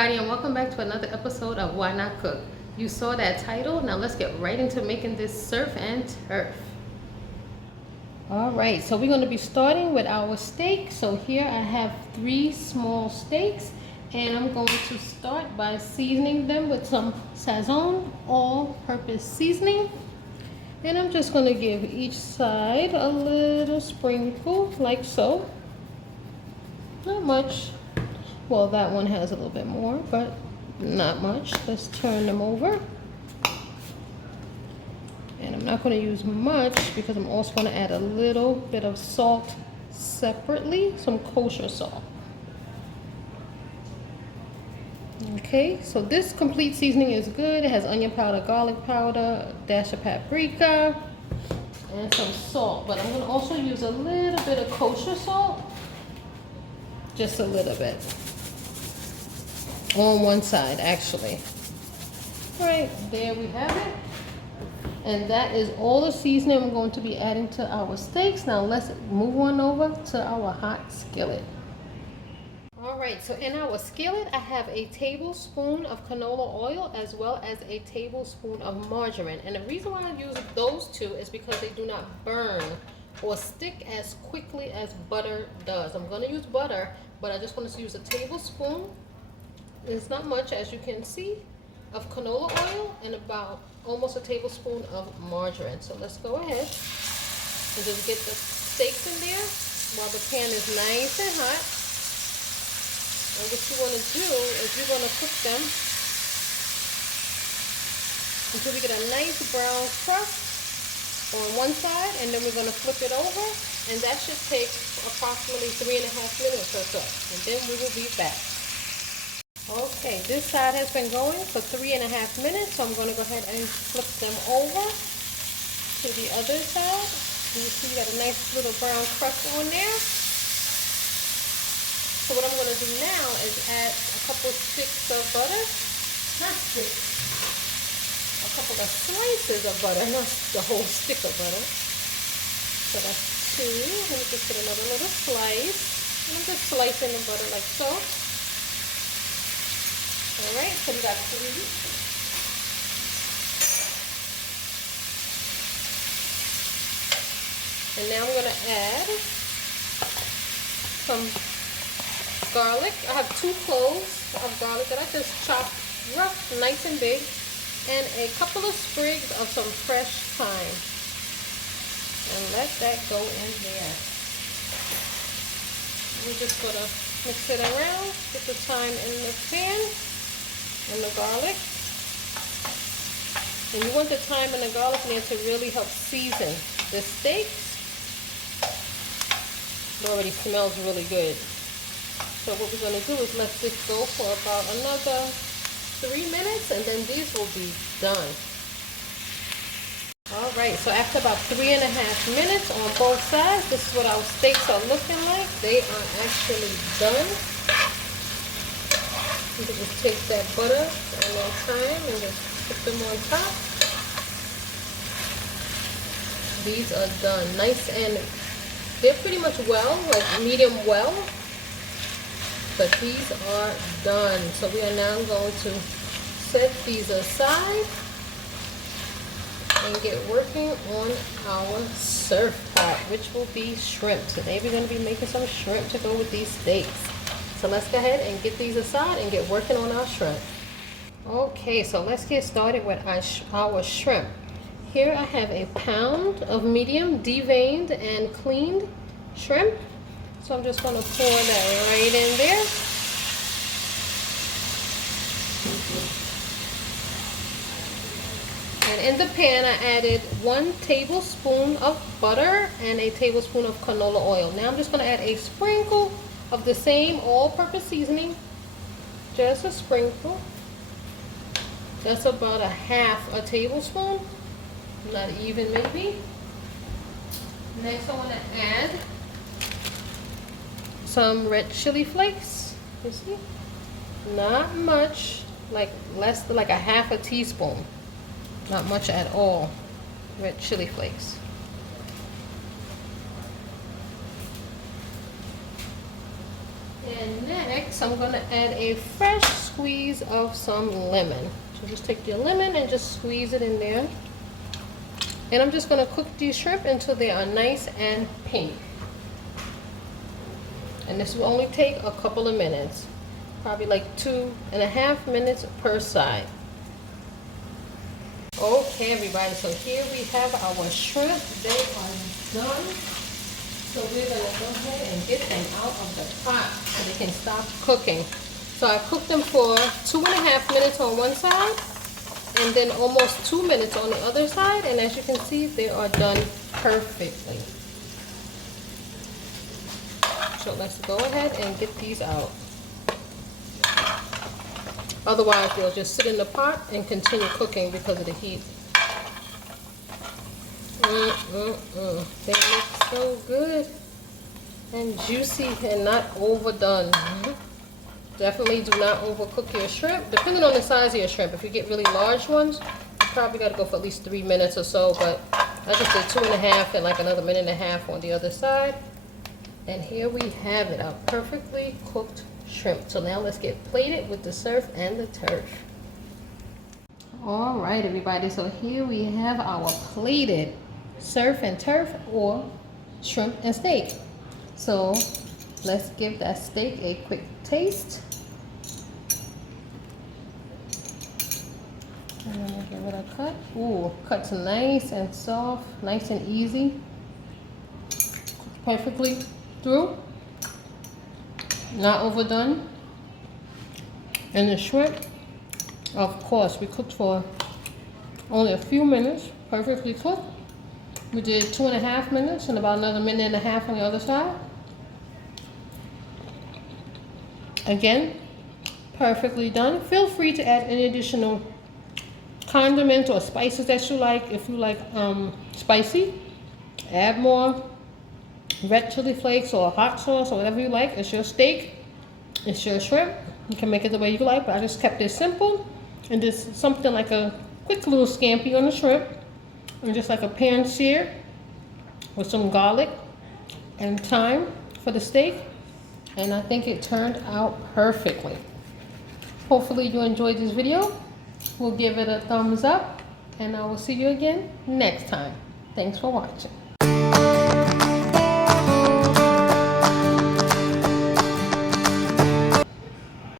everybody, and welcome back to another episode of Why Not Cook. You saw that title. Now let's get right into making this surf and turf. Alright, so we're going to be starting with our steak. So here I have 3 small steaks, and I'm going to start by seasoning them with some Sazon all-purpose seasoning. And I'm just going to give each side a little sprinkle like so. Not much. Well, that one has a little bit more, but not much. Let's turn them over. And I'm not going to use much because I'm also going to add a little bit of salt separately, some kosher salt. Okay, so this complete seasoning is good. It has onion powder, garlic powder, a dash of paprika, and some salt. But I'm going to also use a little bit of kosher salt, just a little bit. On one side, actually. Right, there we have it. And that is all the seasoning I'm going to be adding to our steaks. Now let's move on over to our hot skillet. Alright, so in our skillet, I have a tablespoon of canola oil as well as a tablespoon of margarine. And the reason why I use those two is because they do not burn or stick as quickly as butter does. I'm going to use butter, but I just want to use a tablespoon. It's not much, as you can see, of canola oil and about almost a tablespoon of margarine. So let's go ahead and just get the steaks in there while the pan is nice and hot. And what you want to do is you're going to cook them until we get a nice brown crust on one side, and then we're going to flip it over, and that should take approximately 3.5 minutes or so, and then we will be back. Okay, this side has been going for 3.5 minutes, so I'm going to go ahead and flip them over to the other side. You see you got a nice little brown crust on there. So what I'm going to do now is add a couple sticks of butter. Not sticks. A couple of slices of butter, not the whole stick of butter. So that's 2. Let me just get another little slice. And I'm just slicing the butter like so. Alright, so we got 3. And now I'm going to add some garlic. I have 2 cloves of garlic that I just chopped rough, nice and big. And a couple of sprigs of some fresh thyme. And let that go in there. We're just going to mix it around, get the thyme in the pan. And the garlic. And you want the thyme and the garlic in there to really help season the steaks. It already smells really good. So what we're going to do is let this go for about another 3 minutes, and then these will be done. Alright, so after about 3.5 minutes on both sides, this is what our steaks are looking like. They are actually done. You can just take that butter and that thyme and just put them on top. These are done. Nice, and they're pretty much well, like medium well. But these are done. So we are now going to set these aside and get working on our surf pot, which will be shrimp. Today we're going to be making some shrimp to go with these steaks. So let's go ahead and get these aside and get working on our shrimp. Okay, so let's get started with our shrimp. Here I have a pound of medium deveined and cleaned shrimp. So I'm just going to pour that right in there. And in the pan I added 1 tablespoon of butter and a tablespoon of canola oil. Now I'm just going to add a sprinkle of the same all-purpose seasoning, just a sprinkle. That's about 1/2 tablespoon, not even maybe. Next I want to add some red chili flakes. You see, not much, like less than like 1/2 teaspoon, not much at all. Red chili flakes. And next, I'm gonna add a fresh squeeze of some lemon. So just take your lemon and just squeeze it in there. And I'm just gonna cook these shrimp until they are nice and pink. And this will only take a couple of minutes. Probably like 2.5 minutes per side. Okay, everybody, so here we have our shrimp. They are done. So we're gonna go ahead and get them out of the pot so they can stop cooking. So I cooked them for 2.5 minutes on one side and then almost 2 minutes on the other side. And as you can see, they are done perfectly. So let's go ahead and get these out. Otherwise, they'll just sit in the pot and continue cooking because of the heat. They look so good and juicy and not overdone. Definitely do not overcook your shrimp, depending on the size of your shrimp. If you get really large ones, you probably got to go for at least 3 minutes or so, but I just did 2.5 and like another 1.5 minutes on the other side. And here we have it, our perfectly cooked shrimp. So now let's get plated with the surf and the turf. All right, everybody, so here we have our plated surf and turf, or shrimp and steak. So let's give that steak a quick taste. And then we'll give it a cut. Ooh, cuts nice and soft, nice and easy. Perfectly through, not overdone. And the shrimp, of course, we cooked for only a few minutes, perfectly cooked. We did 2.5 minutes and about another 1.5 minutes on the other side. Again, perfectly done. Feel free to add any additional condiments or spices that you like. If you like spicy, add more red chili flakes or hot sauce or whatever you like. It's your steak, it's your shrimp. You can make it the way you like, but I just kept it simple. And just something like a quick little scampi on the shrimp. And just like a pan sear with some garlic and thyme for the steak. And I think it turned out perfectly. Hopefully you enjoyed this video. We'll give it a thumbs up, and I will see you again next time. Thanks for watching.